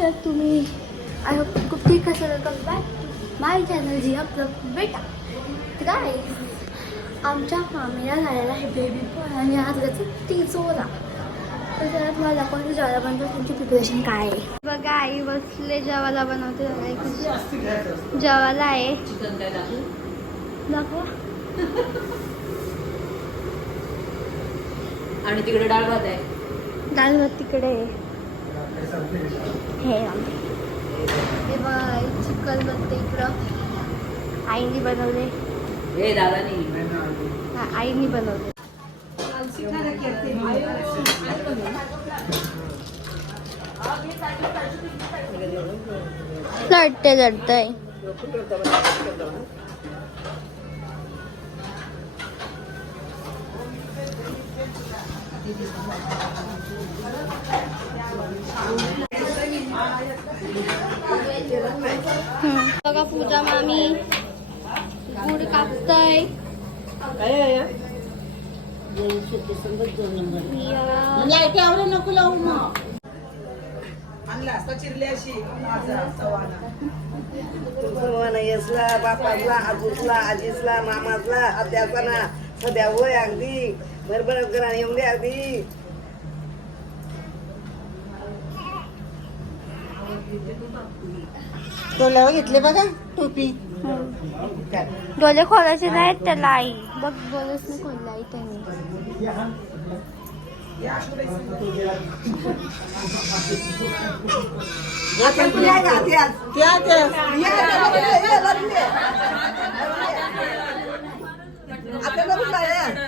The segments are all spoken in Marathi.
आहात तुम्ही आय होप खूप ठीक असेल. वेलकम बॅक माय चॅनल जी आपलं बेटा काय आमच्या मामीला झालेला आहे बेबी पण आणि आज त्याचं टिचोरा तर त्यात मला दाखवते जेवायला बनतो त्यांची प्रिपरेशन काय आहे. बघा आई बसले जेवायला बनवते. जेवायला आहे. दाखवा. आणि तिकडे डाळ भात आहे. डाळ भात तिकडे आहे. हे चिकन बनते इकडं. आईने बनवले. हे दादा नाही हा, आईने बनवले. लढते लढतंय. हम्म. बघा पूजा मामी गुड कापताय. या. नको लावू मग आणला असता सवाना आजूसला आजीसला मामासला आत्याचा ना सध्या होय अगदी. बरोबर करा येऊन दे अगदी. तोल्यावर घेतले बघा टोपी डोळे खोलायचे नाहीत त्याला आई बघ डोळेच नाही खोलले आई त्यांनी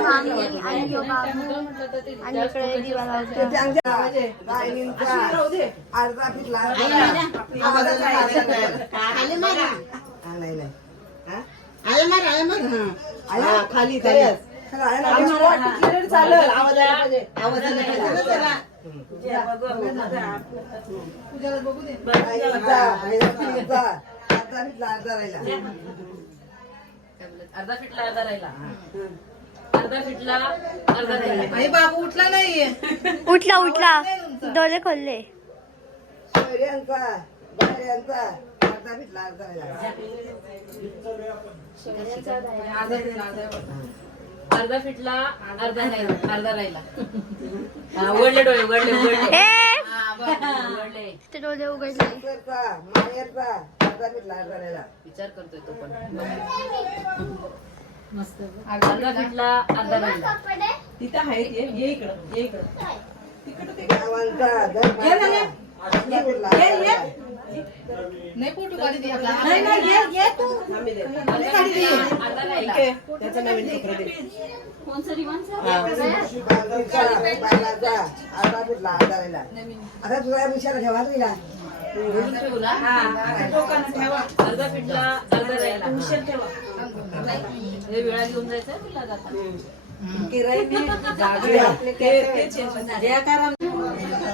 मामी आणि आणि इकडे दिवा लावतो हा? खाली चालेल आवाज आवाज. अर्धा फिटला, अर्धा राहिला. अर्धा फिटला अर्धा राहिला अर्धा अर्धा राहिला बाबू उठला नाहीये. उठला उठला. डोळे खोलले. अर्धा फिटला, अर्धा राहिला. अर्धा फिटला. अर्धा राहिला अर्धा राहिला. हा, उघडले डोळे उघडले उघडले ए! हा, बरं, उघडले ते डोळे उघडले. माहेरचा, अर्धा फिटला, अर्धा राहिला. विचार करतोय तो पण. मस्त. अर्धा फिटला अर्धा राहिला तिथं आहे ये ये इकडं ये इकडं. तिकडं ते गावांचा, धर्माचा, अर्धा फिटला, अर्धा राहिला. नाही फोटो काढी दे आपला नाही नाही ये ये तू. आम्ही दे. काढी दे. अर्धा राहिला. त्याचं नवीन कपडे दे. बांधीचा, बायलाचा, अर्धा फिटला, अर्धा राहिला. आता तुला विचार ठेवा अर्धा फिटला अर्धा राहिला उशीर ठेवा. हे वेळा घेऊन जायचं तुला जाता चेंज